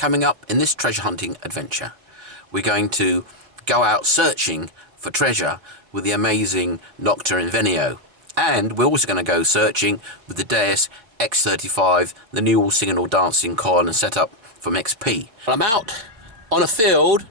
Coming up in this treasure hunting adventure, we're going to go out searching for treasure with the amazing Nokta Invenio. And we're also going to go searching with the Deus X35, the new all singing all dancing coil and setup from XP. I'm out on a field,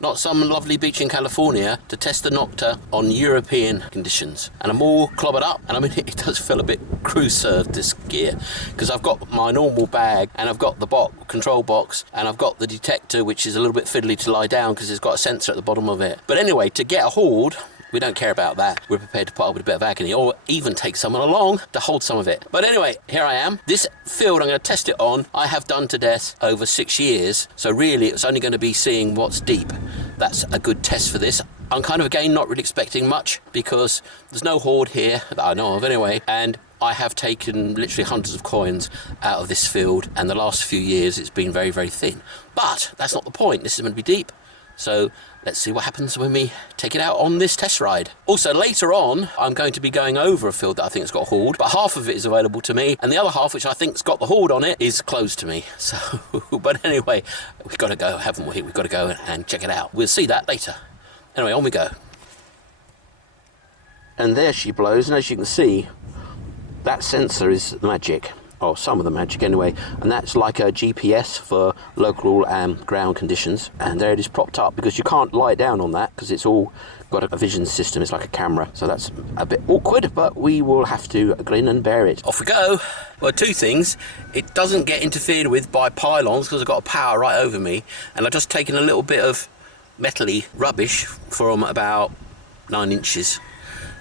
not some lovely beach in California, to test the Nokta on European conditions. And I'm all clobbered up, and I mean, it does feel a bit crew served, this gear, because I've got my normal bag, and I've got the control box, and I've got the detector, which is a little bit fiddly to lie down because it's got a sensor at the bottom of it. But anyway, to get a hold, we don't care about that. We're prepared to put up with a bit of agony, or even take someone along to hold some of it. But anyway, here I am. This field I'm going to test it on, I have done to death over 6 years. So really, it's only going to be seeing what's deep. That's a good test for this. I'm kind of, again, not really expecting much, because there's no hoard here that I know of anyway. And I have taken literally hundreds of coins out of this field. And the last few years, it's been very, very thin. But that's not the point. This is going to be deep. So let's see what happens when we take it out on this test ride. Also, later on, I'm going to be going over a field that I think has got a hoard, but half of it is available to me, and the other half, which I think's got the hoard on it, is closed to me. So, but anyway, we've got to go, haven't we? We've got to go and check it out. We'll see that later. Anyway, on we go. And there she blows, and as you can see, that sensor is magic. Or some of the magic anyway, and that's like a GPS for local and ground conditions. And there it is propped up, because you can't lie down on that because it's all got a vision system. It's like a camera, so that's a bit awkward, but we will have to grin and bear it. Off we go. Well, two things: it doesn't get interfered with by pylons because I've got a power right over me, and I've just taken a little bit of metally rubbish from about 9 inches,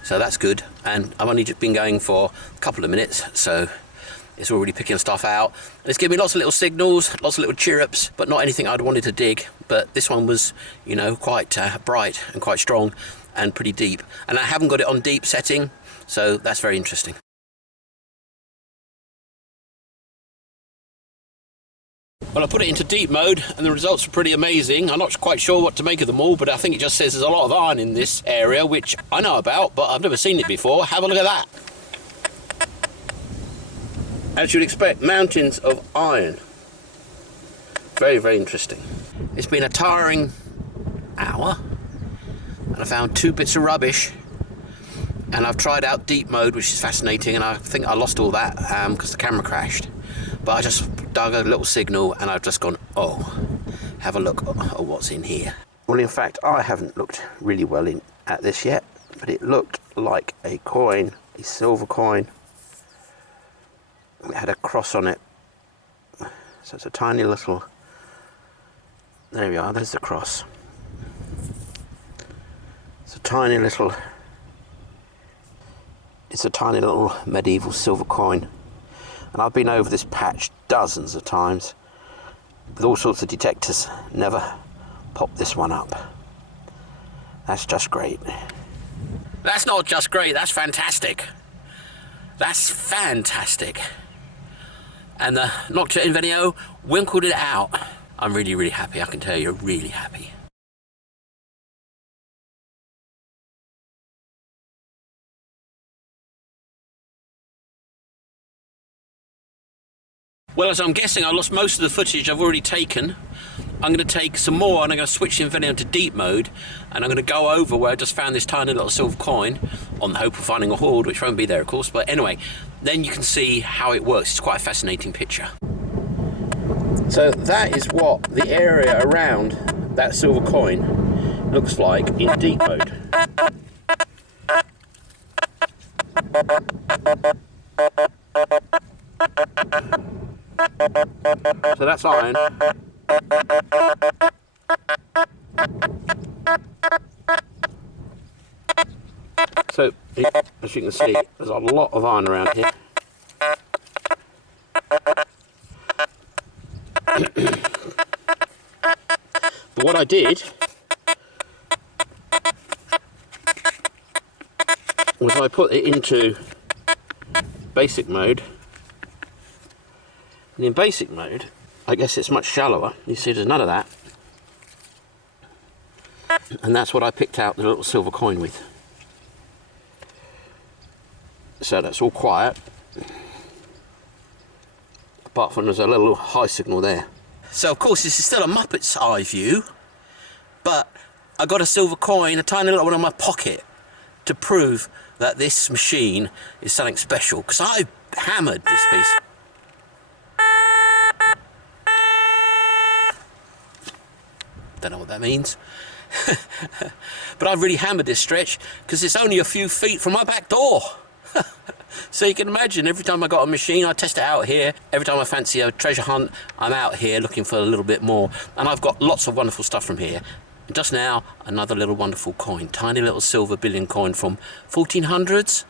so that's good. And I've only just been going for a couple of minutes, so it's already picking stuff out. And it's giving me lots of little signals, lots of little chirrups, but not anything I'd wanted to dig. But this one was, you know, quite bright and quite strong and pretty deep. And I haven't got it on deep setting, so that's very interesting. Well, I put it into deep mode, and the results are pretty amazing. I'm not quite sure what to make of them all, but I think it just says there's a lot of iron in this area, which I know about, but I've never seen it before. Have a look at that. As you'd expect, mountains of iron. Very, very interesting. It's been a tiring hour, and I found 2 bits of rubbish, and I've tried out deep mode, which is fascinating, and I think I lost all that because the camera crashed. But I just dug a little signal, and I've just gone, oh, have a look at what's in here. Well, in fact, I haven't looked really well at this yet, but it looked like a coin, a silver coin. It had a cross on it, so it's a tiny little, there we are, there's the cross. It's a tiny little medieval silver coin, and I've been over this patch dozens of times with all sorts of detectors, never popped this one up. That's just great. That's not just great, that's fantastic. That's fantastic. And the Nokta Invenio winkled it out. I'm really, really happy, I can tell you, really happy. Well, as I'm guessing, I lost most of the footage I've already taken. I'm going to take some more, and I'm going to switch Invenio to deep mode, and I'm going to go over where I just found this tiny little silver coin on the hope of finding a hoard, which won't be there, of course. But anyway, then you can see how it works. It's quite a fascinating picture. So that is what the area around that silver coin looks like in deep mode. So that's iron. So, as you can see, there's a lot of iron around here. But what I did was I put it into basic mode. And in basic mode, I guess it's much shallower. You see there's none of that. And that's what I picked out the little silver coin with. So that's all quiet. Apart from there's a little high signal there. So of course this is still a Muppet's eye view, but I got a silver coin, a tiny little one in my pocket, to prove that this machine is something special, because I hammered this piece. Don't know what that means. But I've really hammered this stretch because it's only a few feet from my back door. So you can imagine, every time I got a machine, I test it out here. Every time I fancy a treasure hunt, I'm out here looking for a little bit more. And I've got lots of wonderful stuff from here. And just now, another little wonderful coin. Tiny little silver billion coin from 1400s.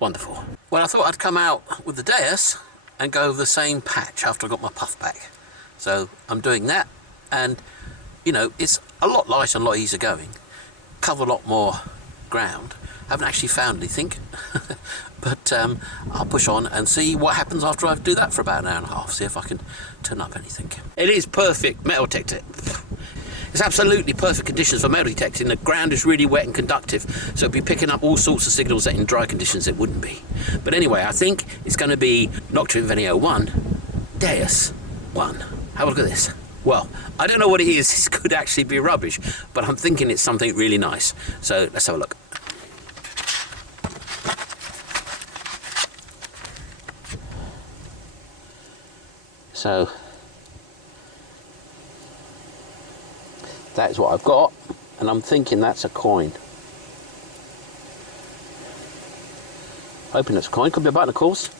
Wonderful. Well, I thought I'd come out with the Deus and go over the same patch after I got my puff back. So I'm doing that, and you know, it's a lot lighter and a lot easier going. Cover a lot more ground. Haven't actually found anything. But I'll push on and see what happens after I do that for about an hour and a half. See if I can turn up anything. It is perfect metal detector. It's absolutely perfect conditions for metal detecting. The ground is really wet and conductive, so it'll be picking up all sorts of signals that in dry conditions it wouldn't be. But anyway, I think it's going to be Nokta Invenio 1, Deus 1. Have a look at this. Well, I don't know what it is. This could actually be rubbish, but I'm thinking it's something really nice. So let's have a look. So that is what I've got, and I'm thinking that's a coin. Hoping it's a coin. Could be a button, of course.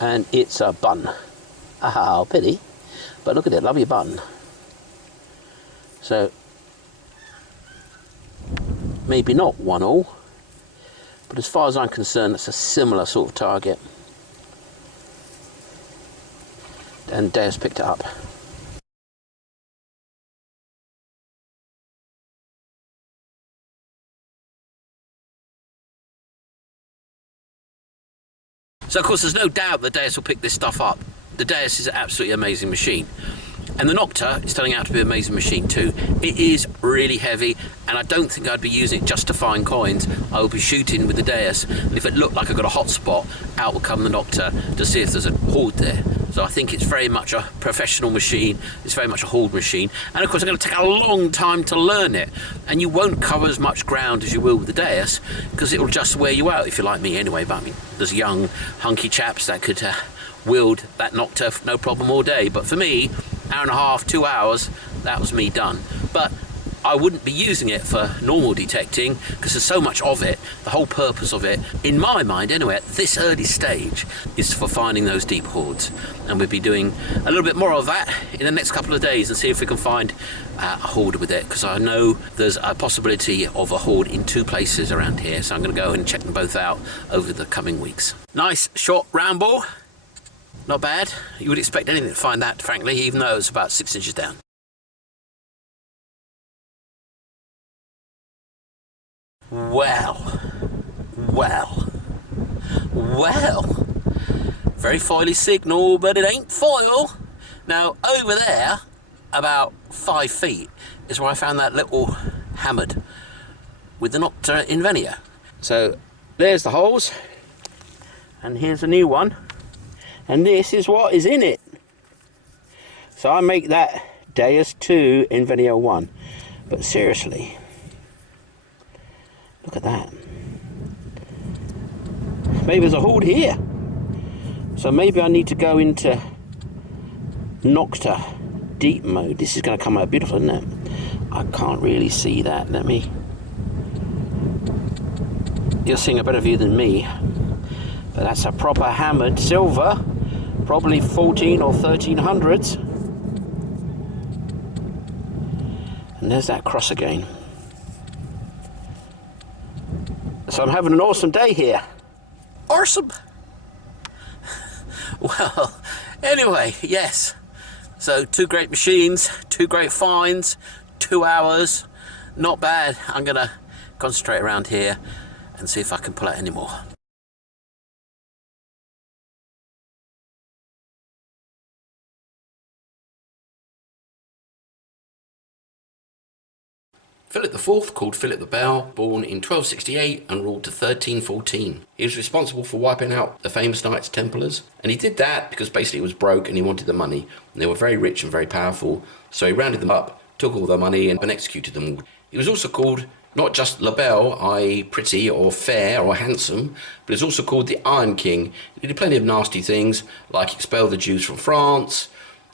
And it's a button. Ah, pity. But look at it, lovely button. So maybe not 1-all, but as far as I'm concerned, it's a similar sort of target. And Deus picked it up. So of course there's no doubt that Deus will pick this stuff up. The Deus is an absolutely amazing machine. And the Nokta is turning out to be an amazing machine too. It is really heavy, and I don't think I'd be using it just to find coins. I will be shooting with the Deus, and if it looked like I got a hot spot, out will come the Nokta to see if there's a hoard there. So I think it's very much a professional machine. It's very much a hoard machine. And of course it's going to take a long time to learn it. And you won't cover as much ground as you will with the Deus, because it will just wear you out if you're like me anyway. But I mean, there's young, hunky chaps that could wield that Nokta no problem all day. But for me, hour and a half, 2 hours, that was me done. But I wouldn't be using it for normal detecting because there's so much of it. The whole purpose of it, in my mind anyway, at this early stage, is for finding those deep hoards. And we'll be doing a little bit more of that in the next couple of days and see if we can find a hoard with it, because I know there's a possibility of a hoard in 2 places around here. So I'm going to go and check them both out over the coming weeks. Nice short round ball. Not bad. You would expect anything to find that, frankly, even though it's about 6 inches down. Well. Very foily signal, but it ain't foil. Now, over there, about 5 feet, is where I found that little hammered with the Nokta Invenio. So, there's the holes. And here's a new one. And this is what is in it. So I make that Deus 2 Invenio 1. But seriously, look at that. Maybe there's a hoard here. So maybe I need to go into Nokta deep mode. This is going to come out beautiful, isn't it? I can't really see that. You're seeing a better view than me. But that's a proper hammered silver. Probably 14 or 1300s. And there's that cross again. So I'm having an awesome day here. Awesome. Well, anyway, yes. So 2 great machines, 2 great finds, 2 hours. Not bad. I'm going to concentrate around here and see if I can pull out any more. Philip IV, called Philip the Bell, born in 1268 and ruled to 1314. He was responsible for wiping out the famous Knights Templars, and he did that because basically he was broke and he wanted the money, and they were very rich and very powerful, so he rounded them up, took all their money and executed them all. He was also called not just La Belle, i.e. pretty or fair or handsome, but he's also called the Iron King. He did plenty of nasty things, like expel the Jews from France,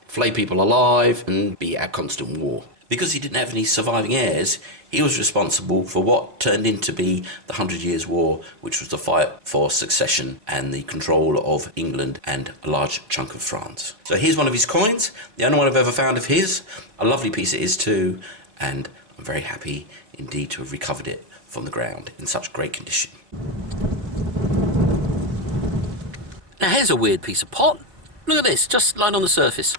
flay people alive, and be at constant war. Because he didn't have any surviving heirs, he was responsible for what turned into be the 100 Years' War, which was the fight for succession and the control of England and a large chunk of France. So here's one of his coins, the only one I've ever found of his. A lovely piece it is too, and I'm very happy indeed to have recovered it from the ground in such great condition. Now here's a weird piece of pot. Look at this, just lying on the surface.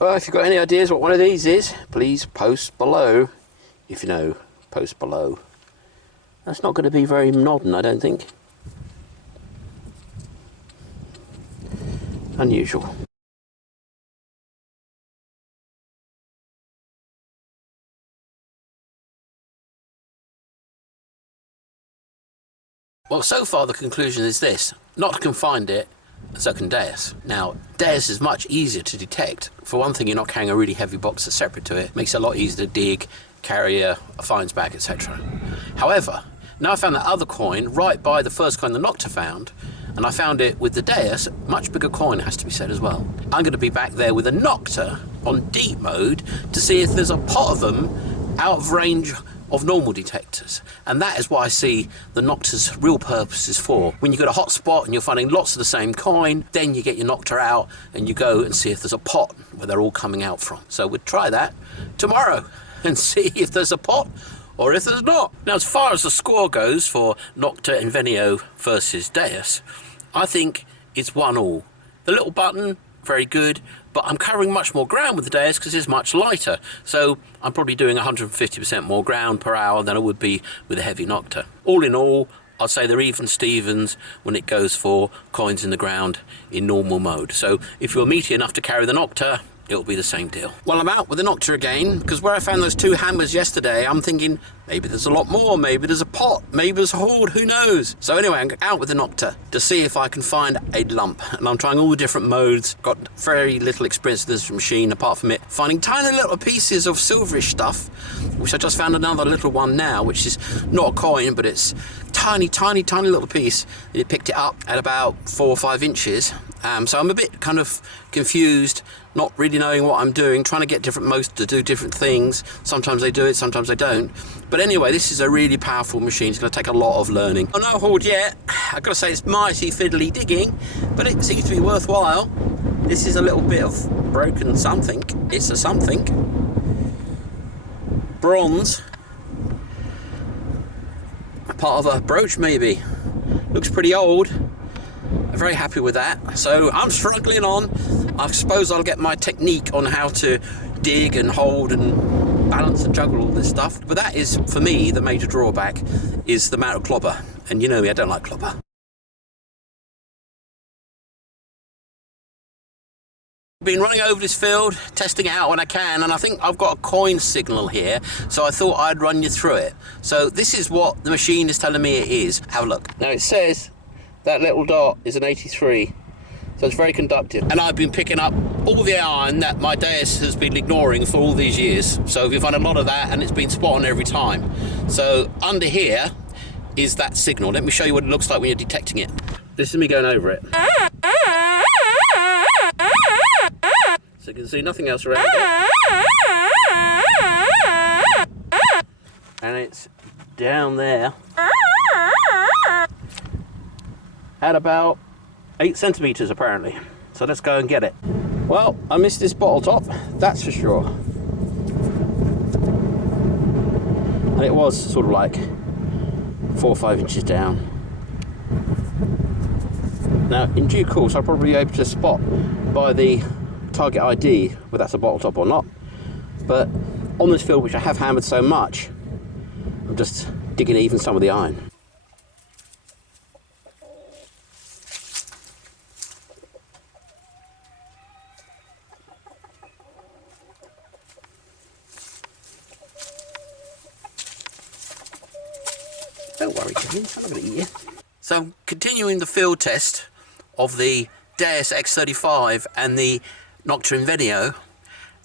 Well, if you've got any ideas what one of these is, please post below. If you know, post below. That's not going to be very modern, I don't think. Unusual. Well, so far the conclusion is this: Nokta can find it, so can Deus. Now, Deus is much easier to detect. For one thing, you're not carrying a really heavy box that's separate to it. Makes it a lot easier to dig, carry a finds bag, etc. However, now I found that other coin right by the first coin the Nokta found, and I found it with the Deus, much bigger coin, has to be said as well. I'm going to be back there with a Nokta on deep mode to see if there's a pot of them out of range of normal detectors, and that is what I see the Nokta's real purpose is for. When you've got a hot spot and you're finding lots of the same coin, then you get your Nokta out and you go and see if there's a pot where they're all coming out from. So we'll try that tomorrow and see if there's a pot or if there's not. Now, as far as the score goes for Nokta Invenio versus Deus, I think it's 1-1. The little button, very good, but I'm covering much more ground with the Deus because it's much lighter. So I'm probably doing 150% more ground per hour than I would be with a heavy Nokta. All in all, I'd say they're even Stevens when it goes for coins in the ground in normal mode. So if you're meaty enough to carry the Nokta, it'll be the same deal. Well, I'm out with the Nokta again, because where I found those 2 hammers yesterday, I'm thinking maybe there's a lot more, maybe there's a pot, maybe there's a hoard, who knows? So anyway, I'm out with the Nokta to see if I can find a lump, and I'm trying all the different modes. Got very little experience with this machine, apart from it finding tiny little pieces of silverish stuff, which I just found another little one now, which is not a coin, but it's tiny little piece. It picked it up at about 4 or 5 inches. So I'm a bit kind of confused, not really knowing what I'm doing, trying to get different modes to do different things. Sometimes they do it, sometimes they don't. But anyway, this is a really powerful machine. It's going to take a lot of learning. Oh, no hoard yet. I've got to say it's mighty fiddly digging, but it seems to be worthwhile. This is a little bit of broken something. It's a something. Bronze. Part of a brooch, maybe. Looks pretty old. I'm very happy with that. So I'm struggling on. I suppose I'll get my technique on how to dig and hold and balance and juggle all this stuff. But that is, for me, the major drawback is the amount of clobber. And you know me, I don't like clobber. Been running over this field, testing it out when I can, and I think I've got a coin signal here, so I thought I'd run you through it. So this is what the machine is telling me it is. Have a look. Now it says that little dot is an 83, so it's very conductive. And I've been picking up all the iron that my Deus has been ignoring for all these years. So we've had a lot of that, and it's been spot on every time. So under here is that signal. Let me show you what it looks like when you're detecting it. This is me going over it. So you can see nothing else around it. And it's down there at about 8 centimeters apparently. So let's go and get it. Well, I missed this bottle top, that's for sure. And it was sort of like 4 or 5 inches down. Now, in due course, I'll probably be able to spot by the target ID whether that's a bottle top or not. But on this field, which I have hammered so much, I'm just digging even some of the iron. I'm not going to eat you. So I'm continuing the field test of the Deus X35 and the Nokta Invenio,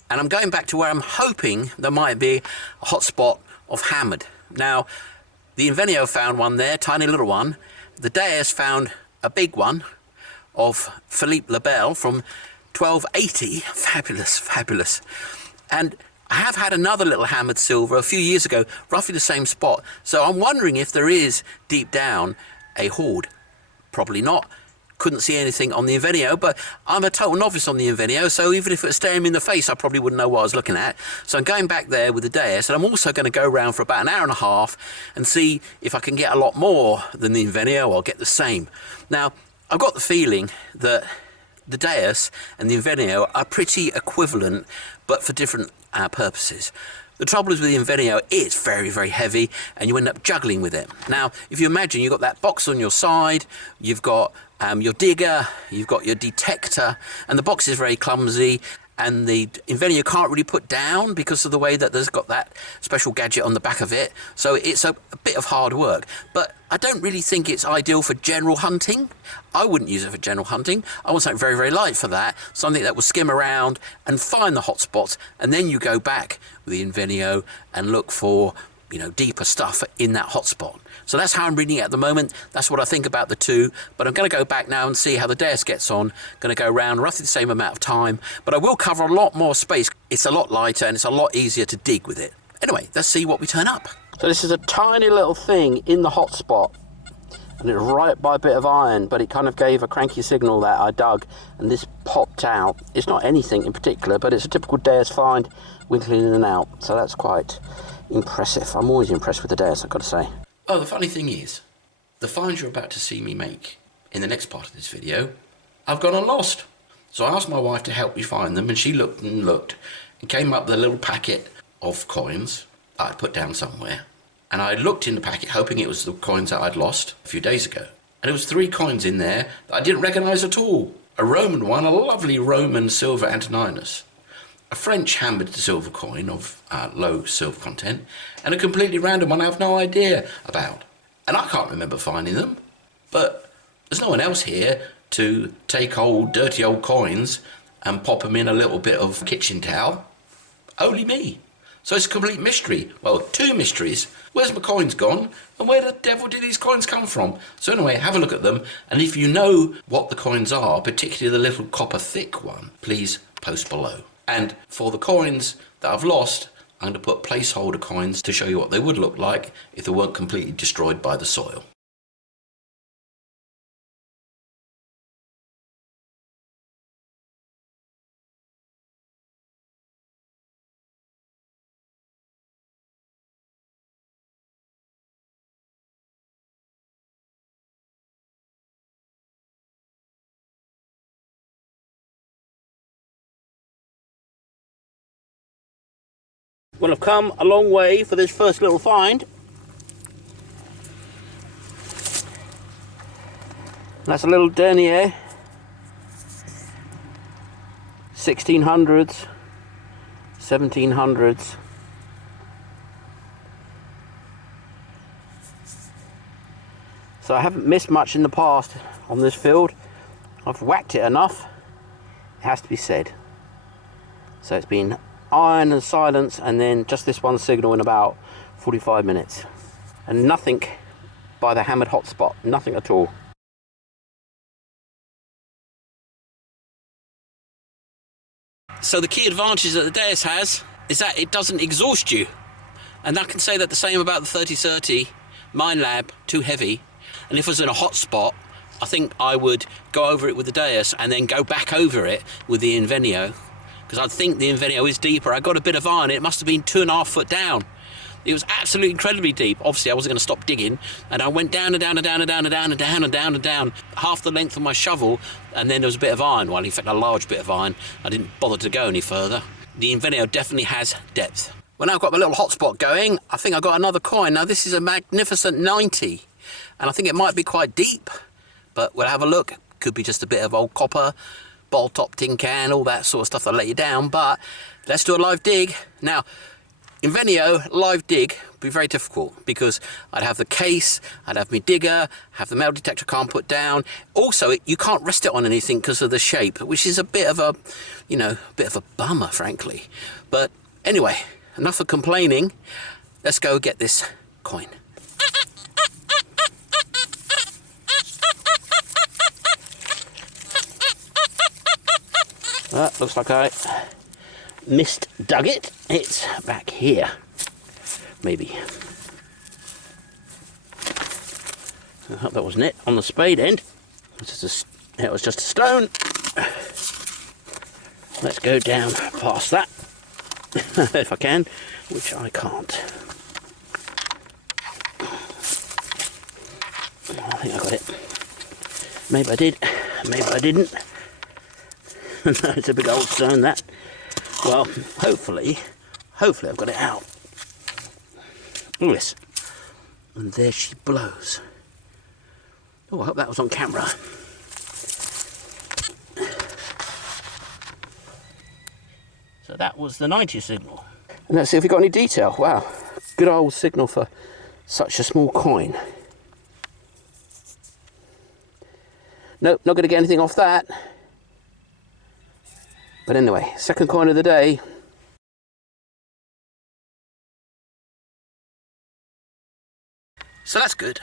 and I'm going back to where I'm hoping there might be a hotspot of hammered. Now, the Invenio found one there, tiny little one. The Deus found a big one of Philippe Labelle from 1280. Fabulous, fabulous. And I have had another little hammered silver a few years ago, roughly the same spot. So I'm wondering if there is, deep down, a hoard. Probably not. Couldn't see anything on the Invenio, but I'm a total novice on the Invenio, so even if it was staring me in the face, I probably wouldn't know what I was looking at. So I'm going back there with the Deus, and I'm also going to go around for about an hour and a half and see if I can get a lot more than the Invenio or get the same. Now, I've got the feeling that the Deus and the Invenio are pretty equivalent, but for different purposes. The trouble is with the Invenio, it's very, very heavy, and you end up juggling with it. Now, if you imagine you've got that box on your side, you've got your digger, you've got your detector, and the box is very clumsy, and the Invenio can't really put down because of the way that there's got that special gadget on the back of it. So it's a bit of hard work. But I don't really think it's ideal for general hunting. I wouldn't use it for general hunting. I want something very, very light for that. Something that will skim around and find the hot spots. And then you go back with the Invenio and look for, you know, deeper stuff in that hot spot. So that's how I'm reading it at the moment. That's what I think about the two. But I'm going to go back now and see how the Deus gets on. Going to go around roughly the same amount of time. But I will cover a lot more space. It's a lot lighter and it's a lot easier to dig with it. Anyway, let's see what we turn up. So this is a tiny little thing in the hot spot. And it's right by a bit of iron. But it kind of gave a cranky signal that I dug. And this popped out. It's not anything in particular, but it's a typical Deus find, wiggling in and out. So that's quite impressive. I'm always impressed with the Deus, I've got to say. Oh, the funny thing is, the finds you're about to see me make in the next part of this video, I've gone and lost. So I asked my wife to help me find them, and she looked and looked and came up with a little packet of coins that I'd put down somewhere. And I looked in the packet hoping it was the coins that I'd lost a few days ago. And there was 3 coins in there that I didn't recognise at all. A Roman one, a lovely Roman silver Antoninus. A French hammered silver coin of low silver content, and a completely random one I have no idea about. And I can't remember finding them, but there's no one else here to take old dirty old coins and pop them in a little bit of kitchen towel. Only me. So it's a complete mystery. Well, 2 mysteries. Where's my coins gone? And where the devil did these coins come from? So anyway, have a look at them, and if you know what the coins are, particularly the little copper thick one, please post below. And for the coins that I've lost, I'm going to put placeholder coins to show you what they would look like if they weren't completely destroyed by the soil. Well, I've come a long way for this first little find. That's a little denier. 1600s, 1700s. So I haven't missed much in the past on this field. I've whacked it enough, it has to be said. So it's been iron and silence, and then just this one signal in about 45 minutes. And nothing by the hammered hotspot, nothing at all. So the key advantage that the Deus has is that it doesn't exhaust you. And I can say that the same about the 3030 Mine Lab, too heavy. And if it was in a hot spot, I think I would go over it with the Deus and then go back over it with the Invenio. Because I think the Invenio is deeper. I got a bit of iron, it must have been 2.5 foot down. It was absolutely incredibly deep. Obviously I wasn't going to stop digging, and I went down and down and down and down and down and down and down and down, half the length of my shovel, and then there was a bit of iron. Well, in fact a large bit of iron. I didn't bother to go any further. The Invenio definitely has depth. Well, now I've got my little hotspot going, I think I got another coin. Now this is a magnificent 90, and I think it might be quite deep, but we'll have a look. Could be just a bit of old copper, bottle top tin can, all that sort of stuff that'll let you down, but let's do a live dig. Now, Invenio live dig would be very difficult because I'd have the case, I'd have my digger, have the metal detector can't put down. Also, you can't rest it on anything because of the shape, which is a bit of a, you know, a bit of a bummer, frankly. But anyway, enough of complaining. Let's go get this coin. Looks like I dug it. It's back here, maybe. I hope that wasn't it on the spade end. It was just a stone. Let's go down past that if I can, which I can't. I think I got it. Maybe I did, maybe I didn't. It's a big old stone, that. Well, hopefully I've got it out. Oh yes. And there she blows. Oh, I hope that was on camera. So that was the 90 signal. And let's see if we got any detail. Wow, good old signal for such a small coin. Nope, not going to get anything off that. But anyway, second coin of the day. So that's good.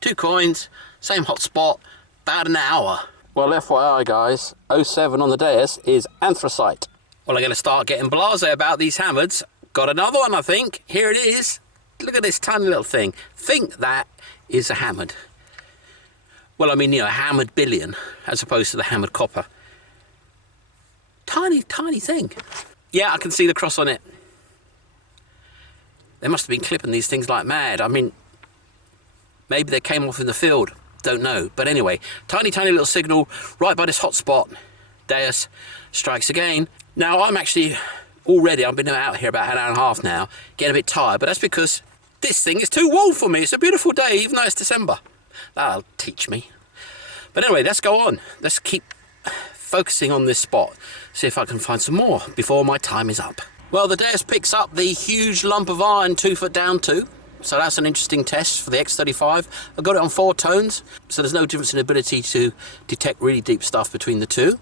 2 coins, same hot spot, about an hour. Well, FYI guys, 07 on the Deus is anthracite. Well, I'm going to start getting blasé about these hammers. Got another one, I think. Here it is. Look at this tiny little thing. Think that is a hammered. Well, I mean, you know, a hammered billion as opposed to the hammered copper. Tiny, tiny thing. Yeah, I can see the cross on it. They must have been clipping these things like mad. I mean, maybe they came off in the field. Don't know. But anyway, tiny, tiny little signal right by this hot spot. Deus strikes again. Now, I'm actually already, I've been out here about an hour and a half now, getting a bit tired. But that's because this thing is too warm for me. It's a beautiful day, even though it's December. That'll teach me. But anyway, let's go on. Let's keep focusing on this spot. See if I can find some more before my time is up. Well, the Deus picks up the huge lump of iron 2 foot down to. So that's an interesting test for the X35. I got it on 4 tones, so there's no difference in ability to detect really deep stuff between the two.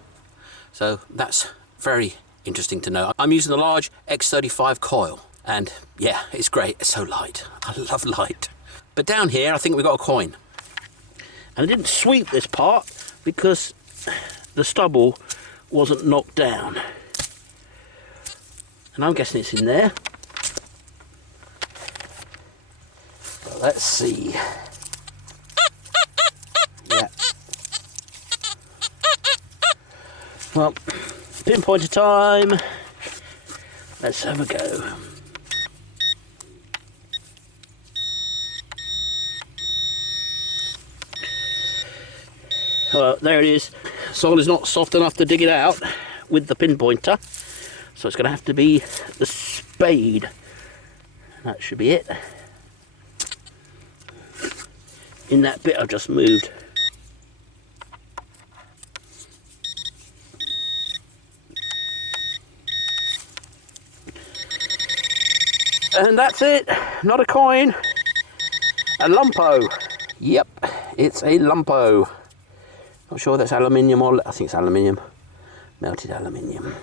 So that's very interesting to know. I'm using the large X35 coil, and yeah, it's great. It's so light. I love light. But down here, I think we got a coin. And I didn't sweep this part because the stubble wasn't knocked down. And I'm guessing it's in there. But let's see. Yeah. Well, pinpointer time. Let's have a go. There it is. Soil is not soft enough to dig it out with the pinpointer, so it's going to have to be the spade. That should be it. In that bit I've just moved. And that's it. Not a coin. A lumpo. Yep, it's a lumpo. Not sure that's aluminium or I think it's aluminium. Melted aluminium.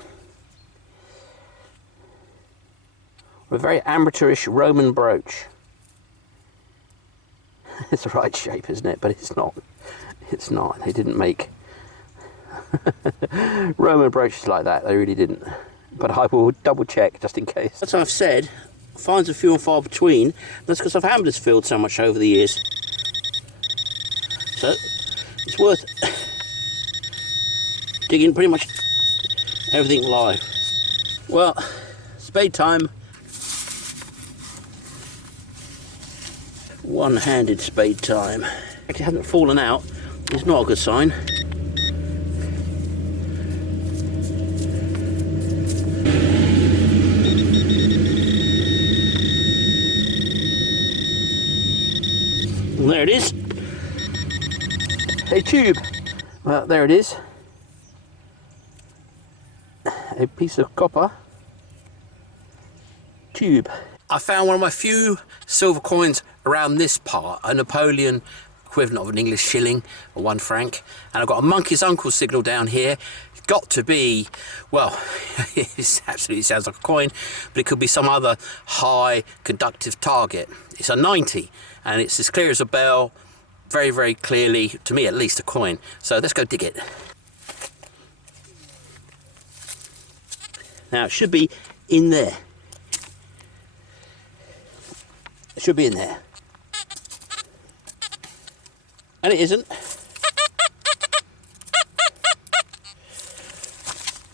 A very amateurish Roman brooch. It's the right shape, isn't it? But it's not. It's not. They didn't make Roman brooches like that. They really didn't. But I will double check just in case. As I've said, finds are few and far between. That's because I've hammered this field so much over the years. So it's worth digging pretty much everything live. Well, spade time. One-handed spade time. It hasn't fallen out. It's not a good sign. And there it is. A tube. Well, there it is. A piece of copper tube. I found one of my few silver coins around this part, a Napoleon equivalent of an English shilling, or 1 franc, and I've got a monkey's uncle signal down here. It's got to be, well, it absolutely sounds like a coin, but it could be some other high conductive target. It's a 90, and it's as clear as a bell, very, very clearly, to me at least, a coin. So let's go dig it. Now it should be in there. It should be in there. And it isn't.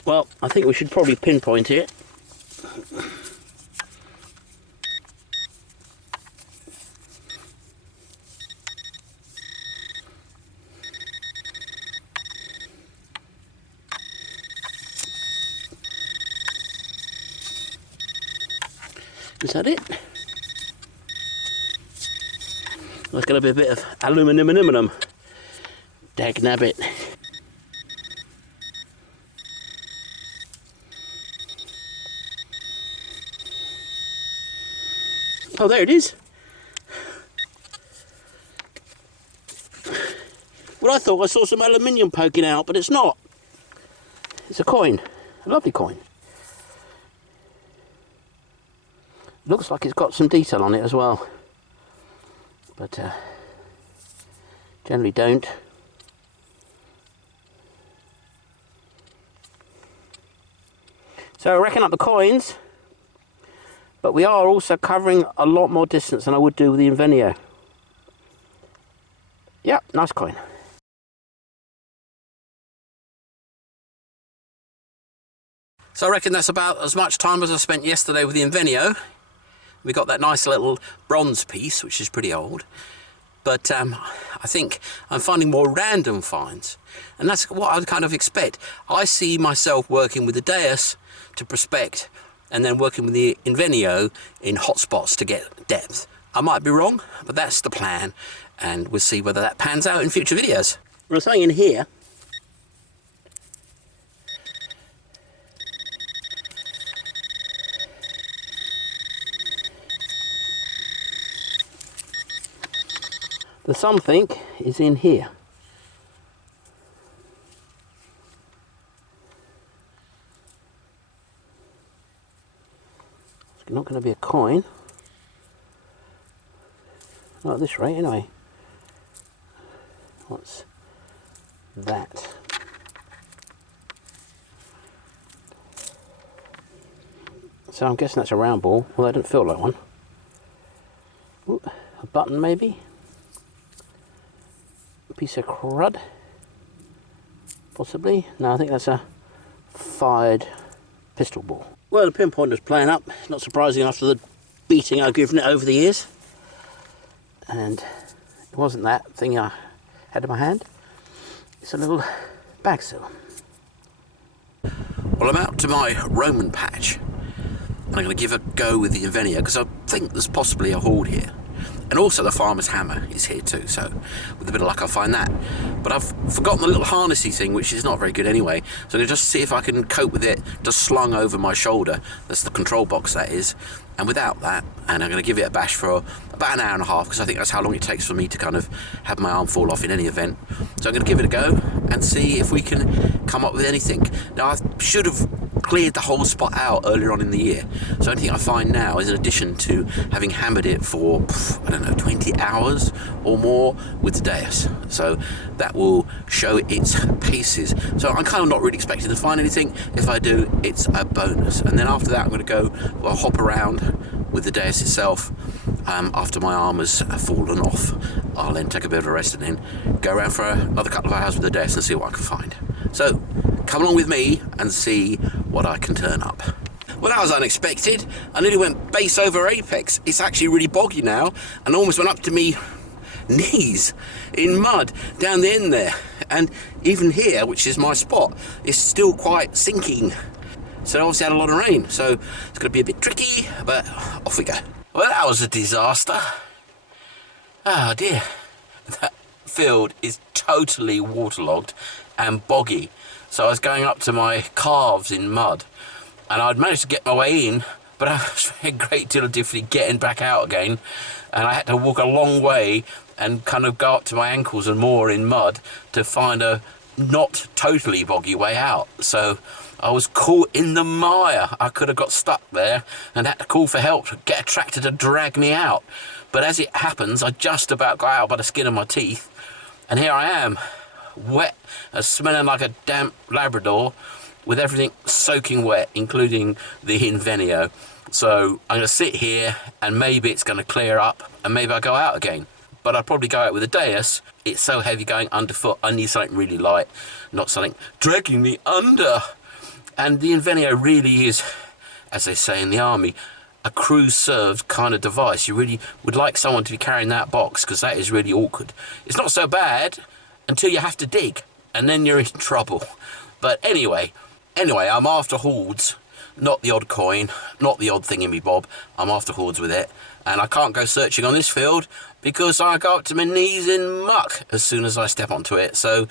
Well, I think we should probably pinpoint it. Is that it? There's going to be a bit of aluminium. Dag nabbit. Oh, there it is. Well, I thought I saw some aluminium poking out, but it's not. It's a coin. A lovely coin. Looks like it's got some detail on it as well. But generally don't. So I reckon up the coins, but we are also covering a lot more distance than I would do with the Invenio. Yep, nice coin. So I reckon that's about as much time as I spent yesterday with the Invenio. We got that nice little bronze piece, which is pretty old. But I think I'm finding more random finds. And that's what I'd kind of expect. I see myself working with the Deus to prospect, and then working with the Invenio in hotspots to get depth. I might be wrong, but that's the plan. And we'll see whether that pans out in future videos. There's something in here. The something is in here. It's not going to be a coin. Not at this rate, anyway. What's that? So I'm guessing that's a round ball. Well, that didn't feel like one. Ooh, a button maybe? Piece of crud, possibly. No, I think that's a fired pistol ball. Well, the pinpointer's playing up. Not surprising after the beating I've given it over the years. And it wasn't that thing I had in my hand. It's a little bag seal. Well, I'm out to my Roman patch, and I'm going to give a go with the Invenio because I think there's possibly a hoard here. And also the farmer's hammer is here too, so with a bit of luck I'll find that. But I've forgotten the little harnessy thing, which is not very good anyway. So I'm going to just see if I can cope with it just slung over my shoulder. That's the control box, that is. And without that, and I'm going to give it a bash for about an hour and a half, because I think that's how long it takes for me to kind of have my arm fall off in any event. So I'm going to give it a go and see if we can come up with anything. Now, I should have cleared the whole spot out earlier on in the year. So anything I find now is in addition to having hammered it for, I don't know, 20 hours or more with the Deus. So that will show its paces. So I'm kind of not really expecting to find anything. If I do, it's a bonus. And then after that, I'm going to go, well, hop around with the Deus itself. After my arm has fallen off, I'll then take a bit of a rest and then go around for another couple of hours with the Deus and see what I can find. So come along with me and see what I can turn up. Well, that was unexpected. I nearly went base over apex. It's actually really boggy now and almost went up to me knees in mud down the end there. And even here, which is my spot, it's still quite sinking. So obviously had a lot of rain, so it's going to be a bit tricky, but off we go. Well, that was a disaster. Oh dear. That field is totally waterlogged and boggy. So I was going up to my calves in mud, and I'd managed to get my way in but I was a great deal of difficulty getting back out again, and I had to walk a long way and kind of go up to my ankles and more in mud to find a not totally boggy way out. So I was caught in the mire. I could have got stuck there and had to call for help to get a tractor to drag me out. But as it happens, I just about got out by the skin of my teeth, and here I am, wet and smelling like a damp Labrador, with everything soaking wet, including the Invenio. So I'm going to sit here, and maybe it's going to clear up, and maybe I'll go out again. But I'd probably go out with a Deus. It's so heavy going underfoot, I need something really light, not something dragging me under. And the Invenio really is, as they say in the army, a crew-served kind of device. You really would like someone to be carrying that box, because that is really awkward. It's not so bad until you have to dig, and then you're in trouble. But anyway, I'm after hoards, not the odd coin, not the odd thingamy-bob. I'm after hoards with it, and I can't go searching on this field because I go up to my knees in muck as soon as I step onto it. So,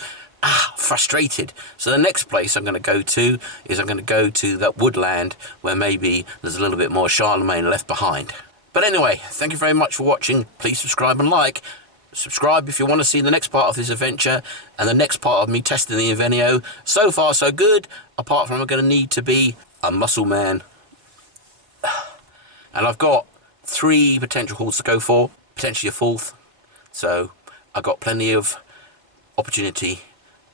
frustrated. So the next place I'm going to go to is I'm going to go to that woodland where maybe there's a little bit more Charlemagne left behind. But anyway, thank you very much for watching. Please subscribe and like. Subscribe if you want to see the next part of this adventure and the next part of me testing the Invenio. So far so good, apart from I'm going to need to be a muscle man. And I've got 3 potential hauls to go for, potentially a 4th. So I've got plenty of opportunity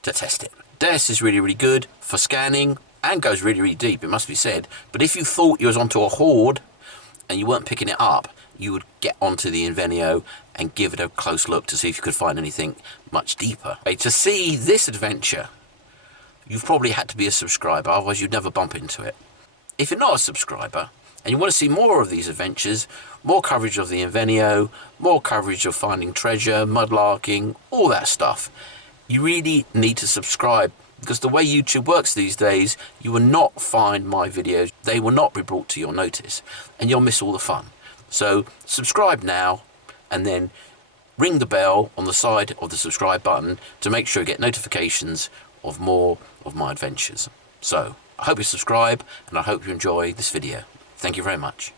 to test it. Deus is really, really good for scanning and goes really, really deep, it must be said. But if you thought you was onto a hoard and you weren't picking it up, you would get onto the Invenio and give it a close look to see if you could find anything much deeper. To see this adventure, you've probably had to be a subscriber, otherwise you'd never bump into it. If you're not a subscriber and you want to see more of these adventures, more coverage of the Invenio, more coverage of finding treasure, mudlarking, all that stuff, you really need to subscribe, because the way YouTube works these days, you will not find my videos. They will not be brought to your notice, and you'll miss all the fun. So subscribe now, and then ring the bell on the side of the subscribe button to make sure you get notifications of more of my adventures. So I hope you subscribe, and I hope you enjoy this video. Thank you very much.